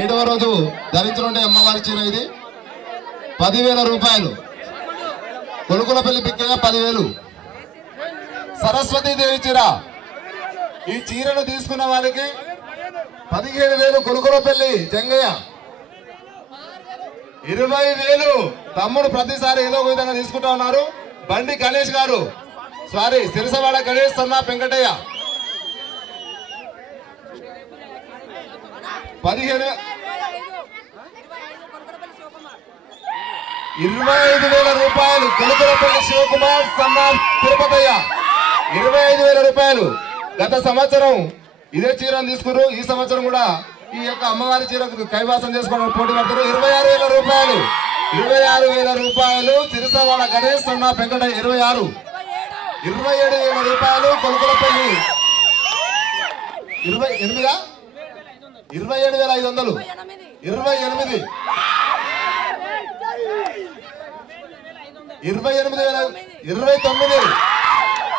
7వ రోజు ధరించనుండే అమ్మవారి చీర ఇది 10,000 రూపాయలు. కొలుకులపల్లి బిక్కగా 10,000. సరస్వతీదేవి చీర, ఈ చీరను తీసుకున్న వాళ్ళకి 17,000. కొలుకులపల్లి జంగయ్య 20,000. తమ్ముడు ప్రతిసారి ఏదో ఒక విధంగా తీసుకుంటా ఉన్నారు. బండి గణేష్ గారు, సారీ సిరిసవాడ గణేష్ సన్నా వెంకటయ్య 25,000 రూపాయలు. కొలుకులపల్లి శివకుమార్ సన్నా తిరుపతయ్య 25,000 రూపాయలు. గత సంవత్సరం ఇదే చీరను తీసుకున్నారు. ఈ సంవత్సరం కూడా ఈ యొక్క అమ్మవారి చీరకు కైవాసం చేసుకోవడానికి పోటీ పడతారు. 26,000 రూపాయలు. 26,000 రూపాయలు. సిరిసవాడ గణేష్ సన్నా వెంకటయ్య 26. 27,000 రూపాయలు. కొలుకులపల్లి 27,500. 28,000. 29.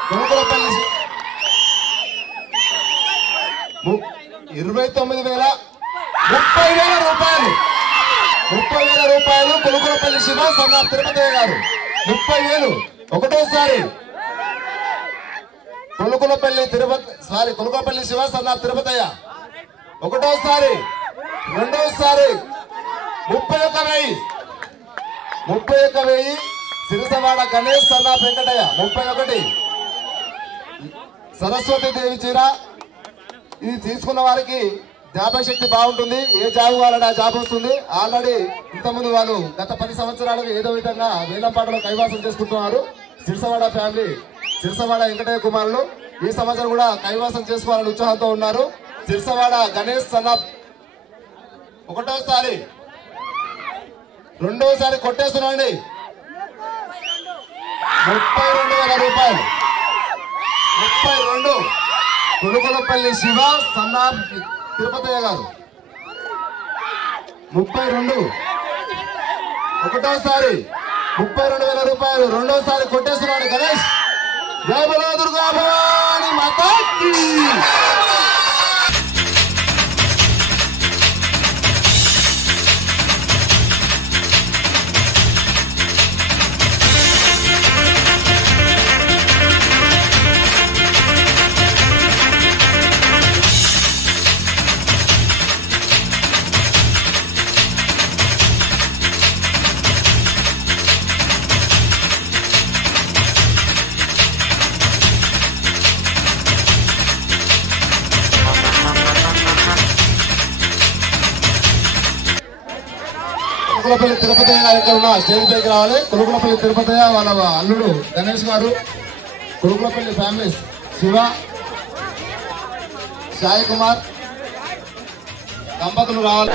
కొలుకులపల్లి 29,000. 30,000 రూపాయలు. 30,000 రూపాయలు. కొలుకులపల్లి శివ సన్నా తిరుపతయ్య గారు 30,000. ఒకటోసారి కొలుకులపల్లి శివ సన్నా తిరుపతయ్య ఒకటోసారి. రెండోసారి 31,000. 31,000. సిరిసవాడ గణేష్ సన్నా వెంకటయ్య 31. సరస్వతి దేవి చీర, ఇది తీసుకున్న వారికి జ్ఞాపకశక్తి బాగుంటుంది. ఏ జాబ్ కావాలంటే ఆ జాబ్ వస్తుంది. ఆల్రెడీ ఇంతకుముందు వాళ్ళు గత 10 సంవత్సరాలుగా ఏదో విధంగా వేలంపాటలో కైవాసం చేసుకుంటున్నారు. సిరిసవాడ ఫ్యామిలీ, సిరిసవాడ వెంకటయ్య కుమారులు ఈ సంవత్సరం కూడా కైవాసం చేసుకోవాలని ఉత్సాహంతో ఉన్నారు. సిరిసవాడ గణేష్ సన్నా ఒకటోసారి. రెండోసారి కొట్టేస్తున్నాండి 32,000 రూపాయలు. 32. కొలుకులపల్లి శివ సన్నా తిరుపతయ్య గారు 32. ఒకటోసారి 32,000 రూపాయలు. రెండోసారి కొట్టేస్తున్నాడు గణేష్. జై బలో దుర్గా భవాని మాతాకి. కొలుకులపల్లి తిరుపతయ్య గారు ఇక్కడ ఉన్న స్టేజ్ పైకి రావాలి. కొలుకులపల్లి తిరుపతయ్య వాళ్ళ అల్లుడు గణేష్ గారు, కొలుకులపల్లి ఫ్యామిలీస్ శివ, సాయి కుమార్ దంపతులు రావాలి.